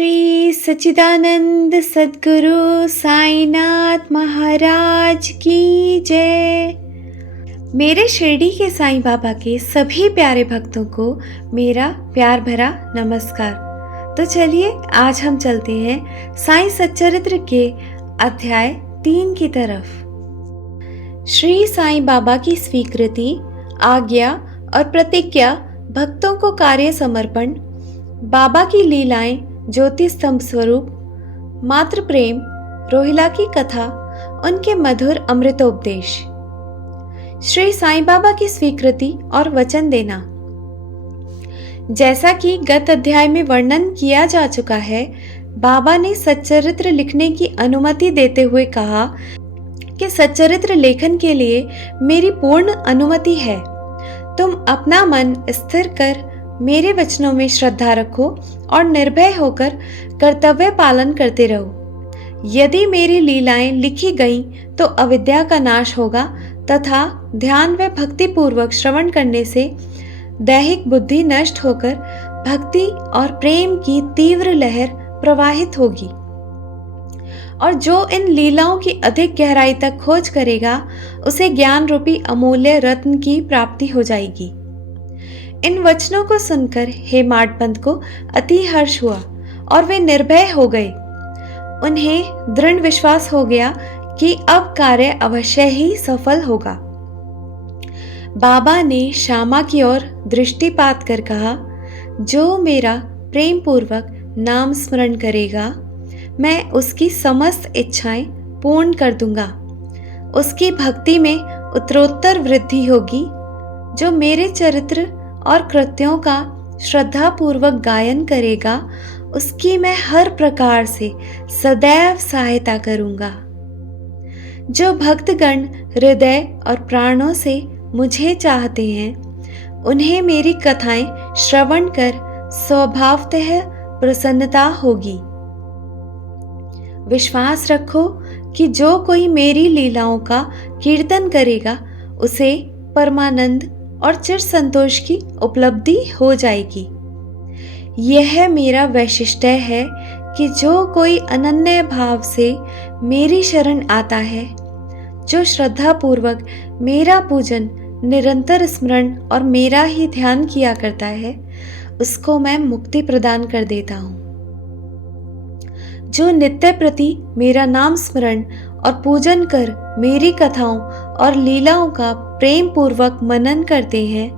श्री सच्चिदानंद सद्गुरु साईनाथ महाराज की जय। मेरे शिरडी के साईं बाबा के सभी प्यारे भक्तों को मेरा प्यार भरा नमस्कार। तो चलिए आज हम चलते हैं साईं सच्चरित्र के अध्याय 3 की तरफ। श्री साईं बाबा की स्वीकृति, आज्ञा और प्रतिज्ञा, भक्तों को कार्य समर्पण, बाबा की लीलाएं, ज्योति स्तंभ स्वरूप, मात्र प्रेम, रोहिला की कथा, उनके मधुर अमृतोपदेश। श्री साईं बाबा की स्वीकृति और वचन देना। जैसा कि गत अध्याय में वर्णन किया जा चुका है, बाबा ने सच्चरित्र लिखने की अनुमति देते हुए कहा कि सच्चरित्र लेखन के लिए मेरी पूर्ण अनुमति है। तुम अपना मन स्थिर कर मेरे वचनों में श्रद्धा रखो और निर्भय होकर कर्तव्य पालन करते रहो। यदि मेरी लीलाएं लिखी गईं तो अविद्या का नाश होगा तथा ध्यान व भक्ति पूर्वक श्रवण करने से दैहिक बुद्धि नष्ट होकर भक्ति और प्रेम की तीव्र लहर प्रवाहित होगी, और जो इन लीलाओं की अधिक गहराई तक खोज करेगा उसे ज्ञान रूपी अमूल्य रत्न की प्राप्ति हो जाएगी। इन वचनों को सुनकर हेमाडपंत को अति हर्ष हुआ और वे निर्भय हो गए। उन्हें दृढ़ विश्वास हो गया कि अब कार्य अवश्य ही सफल होगा। बाबा ने श्यामा की ओर दृष्टिपात कर कहा, जो मेरा प्रेम पूर्वक नाम स्मरण करेगा, मैं उसकी समस्त इच्छाएं पूर्ण कर दूंगा। उसकी भक्ति में उत्तरोत्तर वृद्धि होगी। जो मेरे चरित्र और कृत्यों का श्रद्धा पूर्वक गायन करेगा, उसकी मैं हर प्रकार से सदैव सहायता करूंगा। जो भक्तगण हृदय और प्राणों से मुझे चाहते हैं, उन्हें मेरी कथाएं श्रवण कर स्वभावतः प्रसन्नता होगी। विश्वास रखो कि जो कोई मेरी लीलाओं का कीर्तन करेगा, उसे परमानंद और चिर संतोष की उपलब्धि हो जाएगी। यह मेरा वैशिष्ट्य है कि जो कोई अनन्य भाव से मेरी शरण आता है, जो श्रद्धा पूर्वक मेरा पूजन, निरंतर स्मरण और मेरा ही ध्यान किया करता है, उसको मैं मुक्ति प्रदान कर देता हूँ। जो नित्य प्रति मेरा नाम स्मरण और पूजन कर मेरी कथाओं और लीलाओं का प्रेम पूर्वक मनन करते हैं,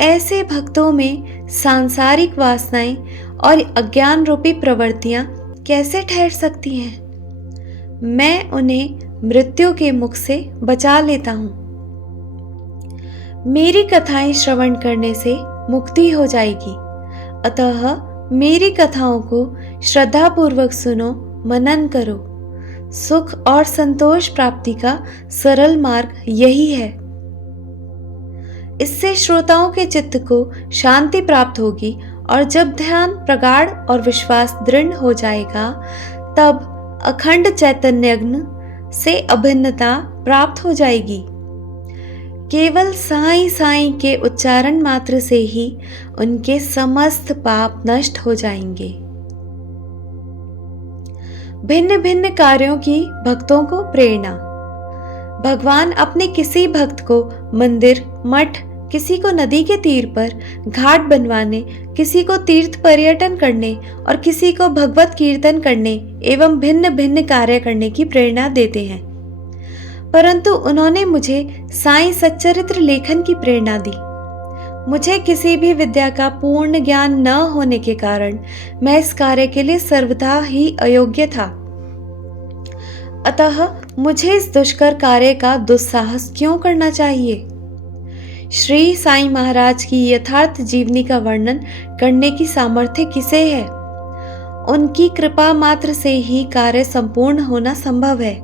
ऐसे भक्तों में सांसारिक वासनाएं और अज्ञान रूपी प्रवृत्तियां कैसे ठहर सकती हैं? मैं उन्हें मृत्यु के मुख से बचा लेता हूं। मेरी कथाएं श्रवण करने से मुक्ति हो जाएगी। अतः मेरी कथाओं को श्रद्धा पूर्वक सुनो, मनन करो। सुख और संतोष प्राप्ति का सरल मार्ग यही है। इससे श्रोताओं के चित्त को शांति प्राप्त होगी, और जब ध्यान प्रगाढ़ और विश्वास दृढ़ हो जाएगा, तब अखंड चैतन्यग्न से अभिन्नता प्राप्त हो जाएगी। केवल साईं साईं के उच्चारण मात्र से ही उनके समस्त पाप नष्ट हो जाएंगे। भिन्न भिन्न कार्यों की भक्तों को प्रेरणा। भगवान अपने किसी भक्त को मंदिर, मठ, किसी को नदी के तीर पर घाट बनवाने, किसी को तीर्थ पर्यटन करने और किसी को भगवत कीर्तन करने एवं भिन्न भिन्न कार्य करने की प्रेरणा देते हैं। परंतु उन्होंने मुझे साईं सच्चरित्र लेखन की प्रेरणा दी। मुझे किसी भी विद्या का पूर्ण ज्ञान न होने के कारण मैं इस कार्य के लिए सर्वथा ही अयोग्य था। अतः मुझे इस दुष्कर कार्य का दुस्साहस क्यों करना चाहिए? श्री साईं महाराज की यथार्थ जीवनी का वर्णन करने की सामर्थ्य किसे है? उनकी कृपा मात्र से ही कार्य संपूर्ण होना संभव है।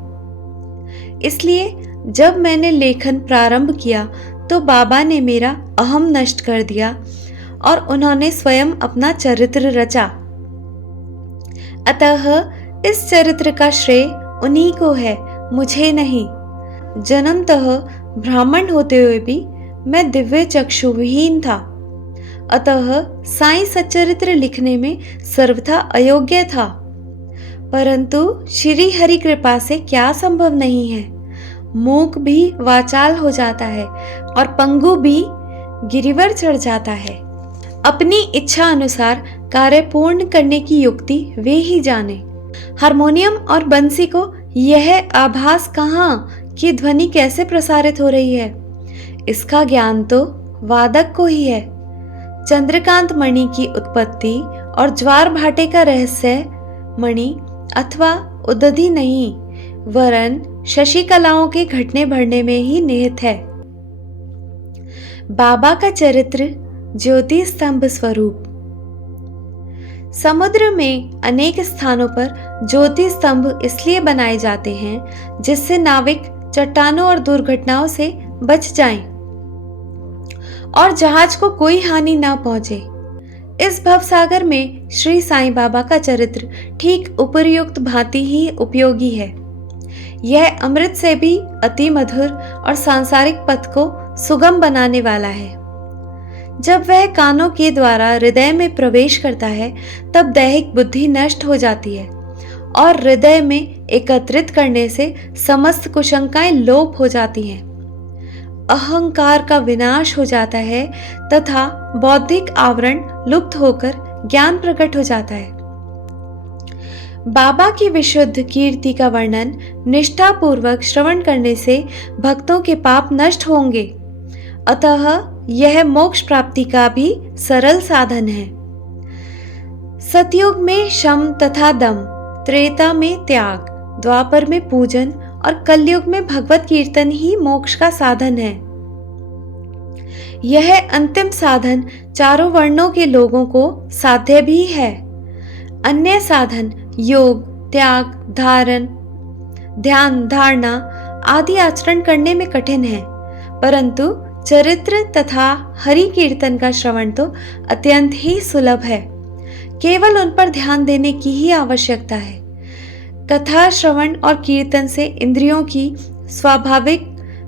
इसलिए जब मैंने लेखन प्रारंभ किया तो बाबा ने मेरा अहम नष्ट कर दिया और उन्होंने स्वयं अपना चरित्र रचा। अतः इस चरित्र का श्रेय उन्हीं को है, मुझे नहीं। जन्मतः ब्राह्मण होते हुए भी मैं दिव्य चक्षुविहीन था। अतः साईं सच्चरित्र लिखने में सर्वथा अयोग्य था। परंतु श्री हरि कृपा से क्या संभव नहीं है। मूक भी वाचाल हो जाता है और पंगु भी गिरिवर चढ़ जाता है। अपनी इच्छा अनुसार कार्य पूर्ण करने की युक्ति वे ही जाने। हारमोनियम और बंसी को यह आभास कहाँ कि ध्वनि कैसे प्रसारित हो रही है, इसका ज्ञान तो वादक को ही है। चंद्रकांत मणि की उत्पत्ति और ज्वार भाटे का रहस्य मणि अथवा उदधि नहीं, वरन शशि कलाओं के घटने बढ़ने में ही निहित है। बाबा का चरित्र ज्योति स्तंभ स्वरूप। समुद्र में अनेक स्थानों पर ज्योति स्तंभ इसलिए बनाए जाते हैं जिससे नाविक चट्टानों और दुर्घटनाओं से बच जाएं और जहाज को कोई हानि ना पहुंचे। इस भवसागर में श्री साईं बाबा का चरित्र ठीक उपर्युक्त भांति ही उपयोगी है। यह अमृत से भी अति मधुर और सांसारिक पथ को सुगम बनाने वाला है। जब वह कानों के द्वारा हृदय में प्रवेश करता है तब दैहिक बुद्धि नष्ट हो जाती है और हृदय में एकत्रित करने से समस्त कुशंकाएं लोप हो जाती हैं। अहंकार का विनाश हो जाता है तथा बौद्धिक आवरण लुप्त होकर ज्ञान प्रकट हो जाता है। बाबा की विशुद्ध कीर्ति का वर्णन निष्ठा पूर्वक श्रवण करने से भक्तों के पाप नष्ट होंगे, अतः यह मोक्ष प्राप्ति का भी सरल साधन है। सतयुग में शम तथा दम, त्रेता में त्याग, द्वापर में पूजन और कलयुग में भगवत कीर्तन ही मोक्ष का साधन है। यह अंतिम साधन चारों वर्णों के लोगों को साध्य भी है। अन्य साधन योग, त्याग, धारण, ध्यान, धारणा आदि आचरण करने में कठिन है, परंतु चरित्र तथा हरि कीर्तन का श्रवण तो अत्यंत ही सुलभ है। केवल उन पर ध्यान देने की ही आवश्यकता है। कथा श्रवण और कीर्तन से इंद्रियों की स्वाभाविक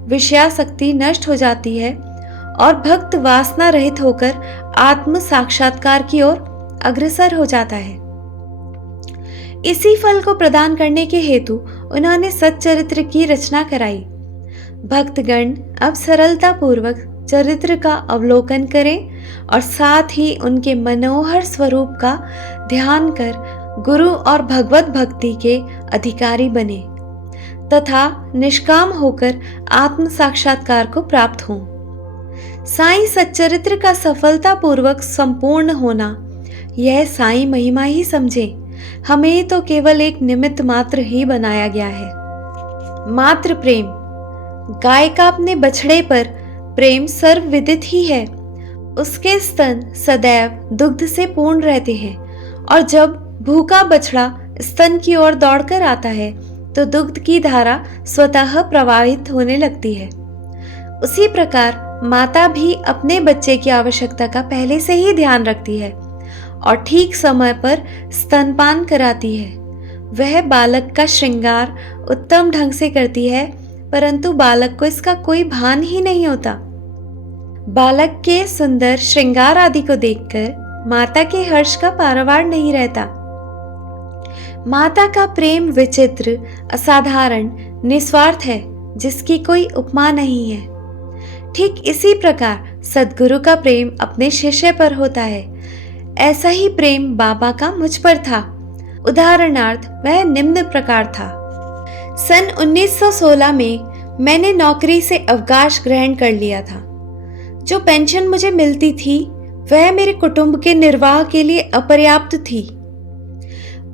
विषयासक्ति नष्ट हो जाती है और भक्त वासना रहित होकर आत्म साक्षात्कार की ओर अग्रसर हो जाता है। इसी फल को प्रदान करने के हेतु उन्होंने सच्चरित्र की रचना कराई। भक्तगण अब सरलता पूर्वक चरित्र का अवलोकन करें और साथ ही उनके मनोहर स्वरूप का ध्यान कर गुरु और भगवत भक्ति के अधिकारी बने तथा निष्काम होकर आत्म साक्षात्कार को प्राप्त हों। साईं सच्चरित्र का सफलता पूर्वक संपूर्ण होना यह साईं महिमा ही समझे। हमें तो केवल एक निमित्त मात्र ही बनाया गया है। मात्र प्रेम। गाय का अपने बछड़े पर प्रेम सर्वविदित ही है। उसके स्तन सदैव दुग्ध से पूर्ण रहते हैं और जब भूखा बछड़ा स्तन की ओर दौड़कर आता है तो दुग्ध की धारा स्वतः प्रवाहित होने लगती है। उसी प्रकार माता भी अपने बच्चे की आवश्यकता का पहले से ही ध्यान रखती है और ठीक समय पर स्तनपान कराती है। वह बालक का श्रृंगार उत्तम ढंग से करती है, परंतु बालक को इसका कोई भान ही नहीं होता। बालक के सुंदर श्रृंगार आदि को देखकर माता के हर्ष का पारावार नहीं रहता। माता का प्रेम विचित्र, असाधारण, निस्वार्थ है, जिसकी कोई उपमा नहीं है। ठीक इसी प्रकार सद्गुरु का प्रेम अपने शिष्य पर होता है। ऐसा ही प्रेम बाबा का मुझ पर था। उदाहरणार्थ वह निम्न प्रकार था। सन 1916 में मैंने नौकरी से अवकाश ग्रहण कर लिया था। जो पेंशन मुझे मिलती थी वह मेरे कुटुंब के निर्वाह के लिए अपर्याप्त थी।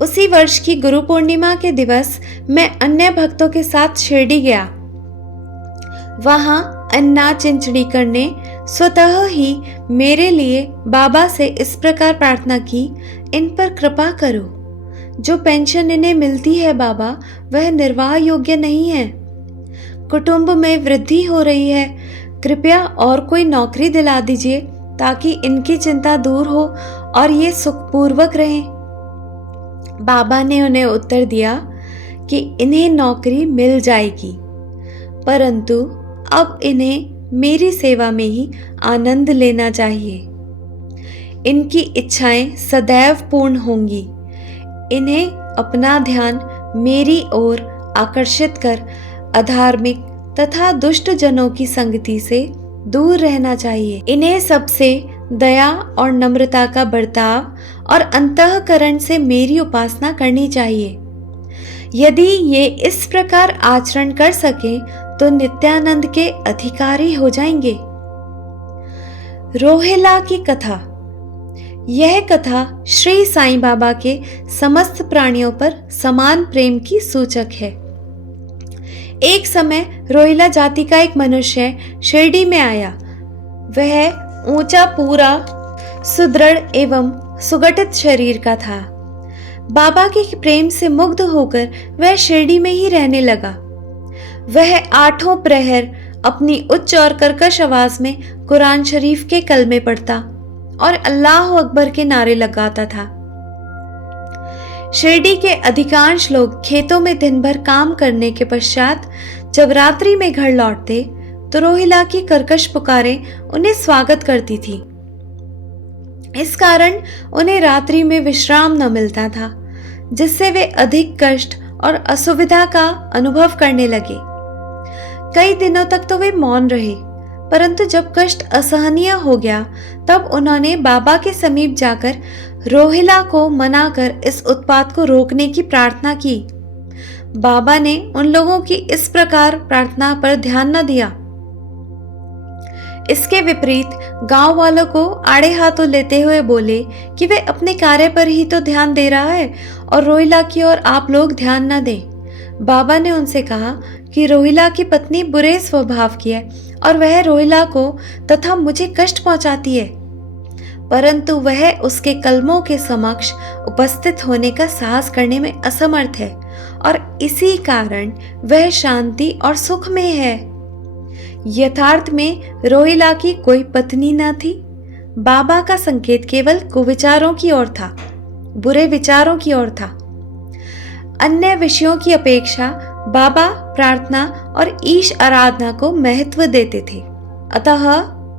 उसी वर्ष की गुरु पूर्णिमा के दिवस मैं अन्य भक्तों के साथ शिरडी गया। वहां अन्ना चिंचड़ी करने स्वतः ही मेरे लिए बाबा से इस प्रकार प्रार्थना की, इन पर कृपा करो। जो पेंशन इन्हें मिलती है बाबा, वह निर्वाह योग्य नहीं है। कुटुंब में वृद्धि हो रही है, कृपया और कोई नौकरी दिला दीजिए ताकि इनकी चिंता दूर हो और ये सुखपूर्वक रहें। बाबा ने उन्हें उत्तर दिया कि इन्हें नौकरी मिल जाएगी, परंतु अब इन्हें मेरी सेवा में ही आनंद लेना चाहिए। इनकी इच्छाएं सदैव पूर्ण होंगी। इन्हें अपना ध्यान मेरी ओर आकर्षित कर अधार्मिक तथा दुष्ट जनों की संगति से दूर रहना चाहिए। इन्हें सबसे दया और नम्रता का बर्ताव और अंतःकरण से मेरी उपासना करनी चाहिए। यदि ये इस प्रकार आचरण कर सके तो नित्यानंद के अधिकारी हो जाएंगे। रोहिला की कथा। यह कथा श्री साईं बाबा के समस्त प्राणियों पर समान प्रेम की सूचक है। एक समय रोहिला जाति का एक मनुष्य शिरडी में आया। वह ऊंचा, पूरा, सुदृढ़ एवं सुगठित शरीर का था। बाबा के प्रेम से मुग्ध होकर वह शिरडी में ही रहने लगा। वह आठों प्रहर अपनी उच्च और कर्कश आवाज में कुरान शरीफ के कलमे पढ़ता और अल्लाह अकबर के नारे लगाता था। शिरडी के अधिकांश लोग खेतों में दिन भर काम करने के पश्चात जब रात्रि में घर लौटते तो रोहिला की कर्कश पुकारें उन्हें स्वागत करती थी। इस कारण उन्हें रात्रि में विश्राम न मिलता था, जिससे वे अधिक कष्ट और असुविधा का अनुभव करने लगे। कई दिनों तक तो वे मौन रहे, परंतु जब कष्ट असहनीय हो गया तब उन्होंने बाबा के समीप जाकर रोहिला को मनाकर इस उत्पात को रोकने की प्रार्थना की। बाबा ने उन लोगों की इस प्रकार प्रार्थना पर ध्यान न दिया। इसके विपरीत गांव वालों को आड़े हाथों लेते हुए बोले कि वे अपने कार्य पर ही तो ध्यान दे रहा है और रोहिला की ओर आप लोग ध्यान न दें। बाबा ने उनसे कहा कि रोहिला की पत्नी बुरे स्वभाव की है और वह रोहिला को तथा मुझे कष्ट पहुंचाती है, परंतु वह उसके कलमों के समक्ष उपस्थित होने का साहस करने में असमर्थ है और इसी कारण वह शांति और सुख में है। यथार्थ में रोहिला की कोई पत्नी न थी। बाबा का संकेत केवल कुविचारों की ओर था, बुरे विचारों की ओर था। अन्य विषयों की अपेक्षा बाबा प्रार्थना और ईश आराधना को महत्व देते थे। अतः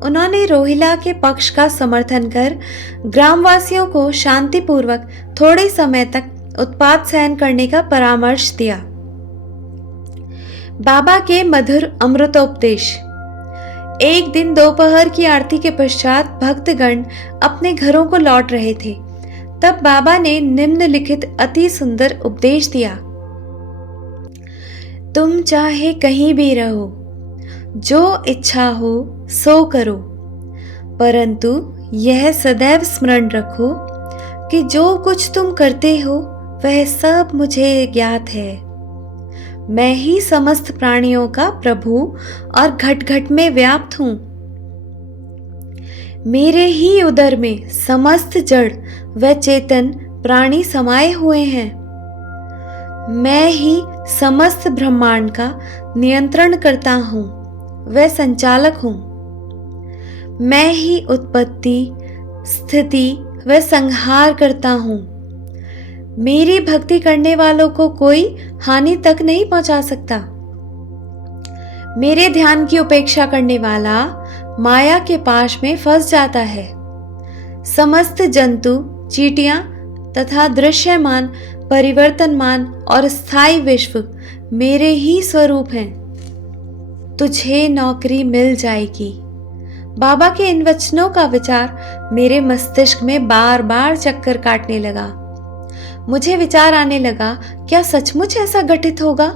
उन्होंने रोहिला के पक्ष का समर्थन कर ग्रामवासियों को शांतिपूर्वक थोड़े समय तक उत्पात सहन करने का परामर्श दिया। बाबा के मधुर अमृतोपदेश। एक दिन दोपहर की आरती के पश्चात भक्तगण अपने घरों को लौट रहे थे। तब बाबा ने निम्नलिखित अति सुंदर उपदेश दिया। तुम चाहे कहीं भी रहो, जो इच्छा हो सो करो, परंतु यह सदैव स्मरण रखो कि जो कुछ तुम करते हो वह सब मुझे ज्ञात है। मैं ही समस्त प्राणियों का प्रभु और घट घट में व्याप्त हूं। मेरे ही उदर में समस्त जड़ व चेतन प्राणी समाये हुए हैं। मैं ही समस्त ब्रह्मांड का नियंत्रण करता हूं व संचालक हूं। मैं ही उत्पत्ति, स्थिति व संहार करता हूं। मेरी भक्ति करने वालों को कोई हानि तक नहीं पहुंचा सकता। मेरे ध्यान की उपेक्षा करने वाला माया के पाश में फंस जाता है। समस्त जंतु, चींटियां तथा दृश्यमान, परिवर्तनमान और स्थायी विश्व मेरे ही स्वरूप हैं। तुझे नौकरी मिल जाएगी। बाबा के इन वचनों का विचार मेरे मस्तिष्क में बार बार चक्कर काटने लगा। मुझे विचार आने लगा, क्या सचमुच ऐसा घटित होगा?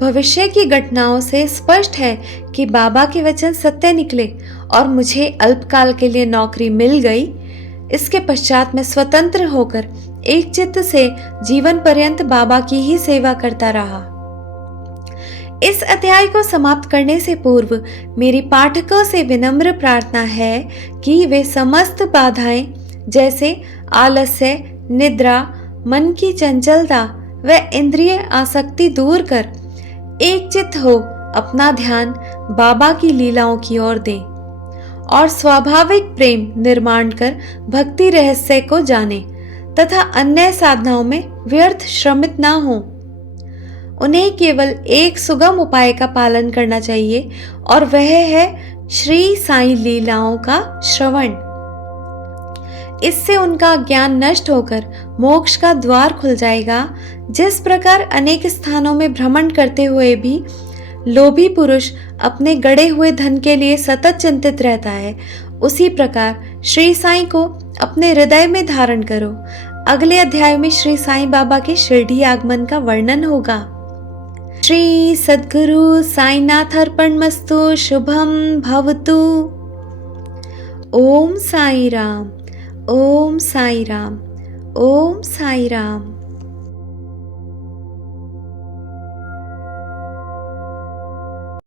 भविष्य की घटनाओं से स्पष्ट है कि बाबा के वचन सत्य निकले और मुझे अल्पकाल के लिए नौकरी मिल गई। इसके पश्चात मैं स्वतंत्र होकर एक चित्त से जीवन पर्यंत बाबा की ही सेवा करता रहा। इस अध्याय को समाप्त करने से पूर्व मेरी पाठकों से विनम्र प्रार्थना है कि वे समस्त बाधाएं जैसे आलस्य, निद्रा, मन की चंचलता व इंद्रिय आसक्ति दूर कर एक चित्त हो अपना ध्यान बाबा की लीलाओं की ओर दें और स्वाभाविक प्रेम निर्माण कर भक्ति रहस्य को जाने तथा अन्य साधनाओं में व्यर्थ श्रमित ना हो। उन्हें केवल एक सुगम उपाय का पालन करना चाहिए और वह है श्री साईं लीलाओं का श्रवण। इससे उनका ज्ञान नष्ट होकर मोक्ष का द्वार खुल जाएगा। जिस प्रकार अनेक स्थानों में भ्रमण करते हुए भी लोभी पुरुष अपने गड़े हुए धन के लिए सतत चिंतित रहता है, उसी प्रकार श्री साईं को अपने हृदय में धारण करो। अगले अध्याय में श्री साईं बाबा के शिरडी आगमन का वर्णन होगा। श्री सद्गुरु साईनाथ अर्पणमस्तु। शुभम भवतु। ओम साई राम, ओम साई राम, ओम साई राम।